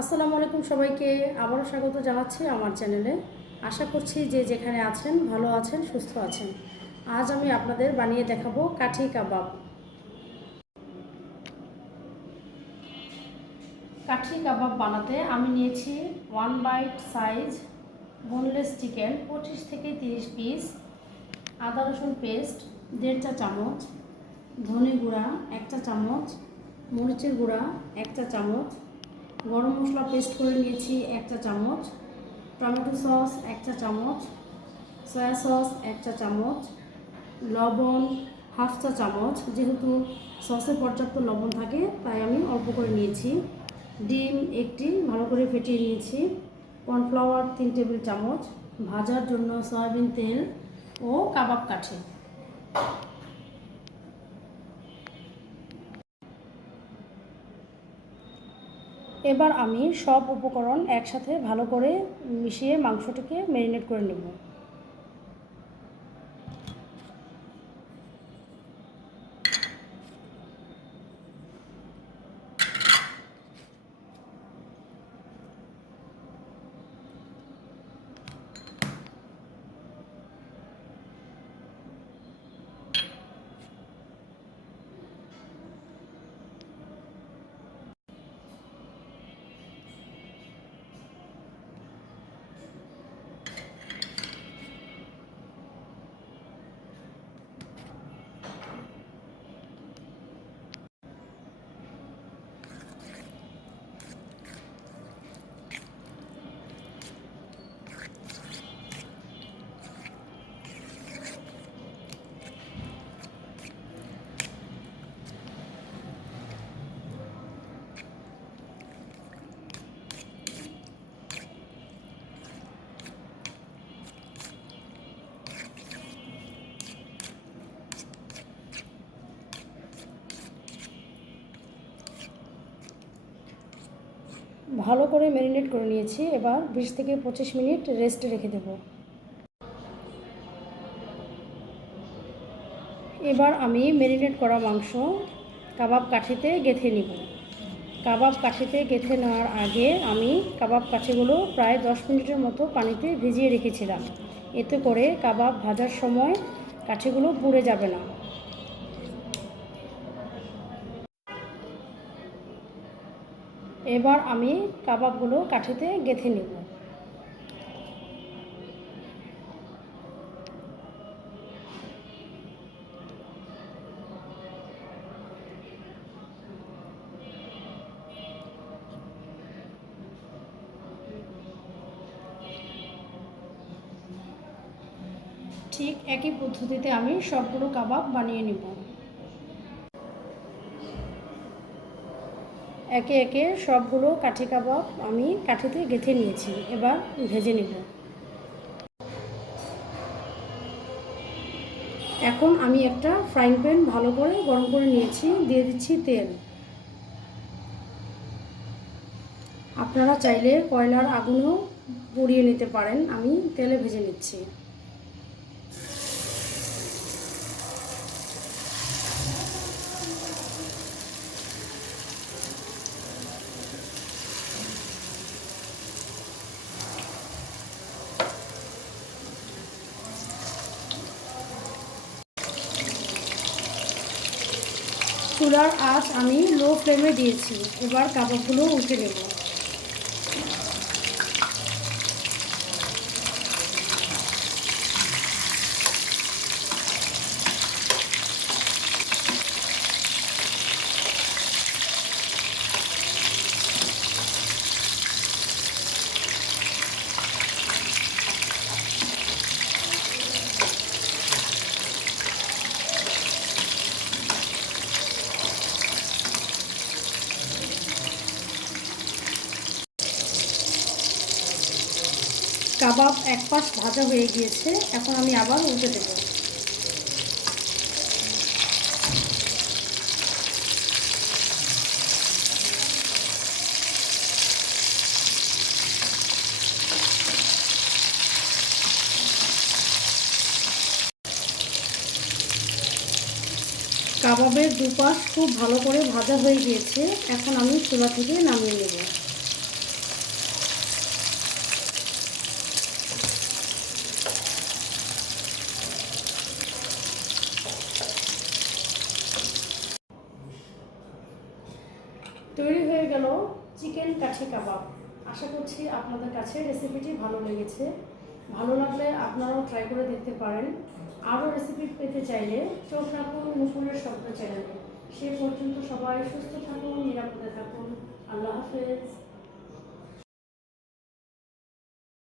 আসসালামু আলাইকুম সবাইকে আবারও স্বাগত জানাচ্ছি আমার চ্যানেলে। আশা করছি যে যেখানে আছেন ভালো আছেন, সুস্থ আছেন। আজ আমি আপনাদের বানিয়ে দেখাবো কাঠি কাবাব। কাঠি কাবাব বানাতে আমি নিয়েছি 1 বাইট সাইজ বোনলেস চিকেন 25 থেকে 30 পিস, আদা রসুন পেস্ট 1.5 চা চামচ, ধনে গুঁড়া 1 চা চামচ, মরিচের গুঁড়া 1 চা চামচ, গরম মশলা পেস্ট করে নিয়েছি 1 চা চামচ, টমেটো সস 1 চা চামচ, সয়া সস 1 চা চামচ, লবণ হাফ চা চামচ, যেহেতু সসে পর্যাপ্ত লবণ থাকে তাই আমি অল্প করে নিয়েছি। ডিম একটি ভালো করে ফেটিয়ে নিয়েছি। কর্নফ্লাওয়ার 3 টেবিল চামচ, ভাজার জন্য সয়াবিন তেল ও কাবাব কাঠি। এবার আমি সব উপকরণ একসাথে ভালো করে মিশিয়ে মাংসটিকে ম্যারিনেট করে নেব। ভালো করে ম্যারিনেট করে নিয়েছি। এবার 20 থেকে 25 মিনিট রেস্টে রেখে দেব। এবার আমি ম্যারিনেট করা মাংস কাবাব কাঠিতে গেঁথে নিব। কাবাব কাঠিতে গেঁথে নেওয়ার আগে আমি কাবাব কাঠিগুলো প্রায় 10 মিনিটের মতো পানিতে ভিজিয়ে রেখেছিলাম। এতে করে কাবাব ভাজার সময় কাঠিগুলো পুড়ে যাবে না। এবার আমি কাবাবগুলো কাঠিতে গেঁথে নেব। ঠিক একই পদ্ধতিতে আমি সবগুলো কাবাব বানিয়ে নেব। একে একে সবগুলো কাঠি কাবাব আমি কাঠিতে গেঁথে নিয়েছি। এবার ভেজে নেব। এখন আমি একটা ফ্রাইং প্যান ভালো করে গরম করে নিয়েছি, দিয়ে দিচ্ছি তেল। আপনারা চাইলে কয়লার আগুনও পুড়িয়ে নিতে পারেন, আমি তেলে ভেজে নিচ্ছি। চুলার আঁচ আমি লো ফ্লেমে দিয়েছি। এবার কাবাবগুলো উঠে নেব। কাবাব এক পাশ ভাজা হয়ে গিয়েছে, এখন আমি আবার উল্টে দেব। কাবাবের দুপাশ খুব ভালো করে ভাজা হয়ে গিয়েছে, এখন আমি চুলা থেকে নামিয়ে নেব। চিকেন কাঠি কাবাব। আশা করছি আপনাদের কাছে রেসিপিটি ভালো লেগেছে। ভালো লাগলে আপনারাও ট্রাই করে দেখতে পারেন। আরও রেসিপি পেতে চাইলে চোখ রাখুন নুপুরের শব্দ চ্যানেলে। সে পর্যন্ত সবাই সুস্থ থাকুন, নিরাপদে থাকুন। আল্লাহ হাফেজ।